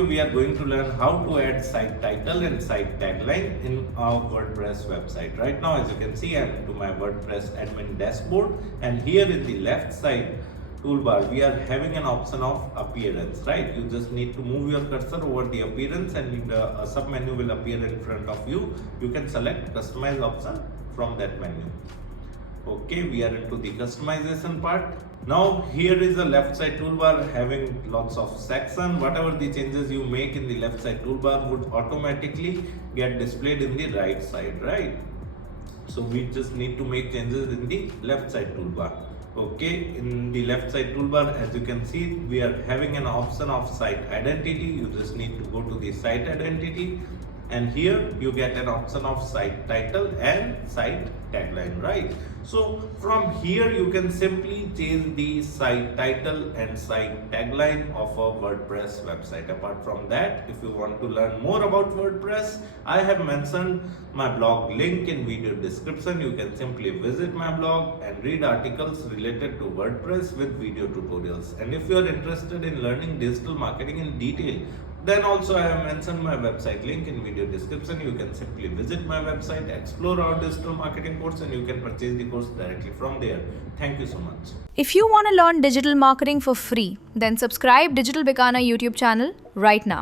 video we are going to learn how to add site title and site tagline in our WordPress website. Right now, as you can see, I am to my WordPress admin dashboard, and here in the left side toolbar we are having an option of appearance, right? You just need to move your cursor over the appearance and a sub menu will appear in front of you. You can select customize option from that menu. Okay, we are into the customization part. Now here is the left side toolbar having lots of section. Whatever the changes you make in the left side toolbar would automatically get displayed in the right side, right? So we just need to make changes in the left side toolbar. Okay, in the left side toolbar, as you can see, we are having an option of site identity. You just need to go to the site identity, and here you get an option of site title and site tagline, right? So from here you can simply change the site title and site tagline of a WordPress website. Apart from that, if you want to learn more about WordPress, I have mentioned my blog link in video description. You can simply visit my blog and read articles related to WordPress with video tutorials. And if you are interested in learning digital marketing in detail, then also I have mentioned my website link in video description. You can simply visit my website, explore our digital marketing course, and you can purchase the course directly from there. Thank you so much. If you want to learn digital marketing for free, then subscribe Digital Bikana YouTube channel right now.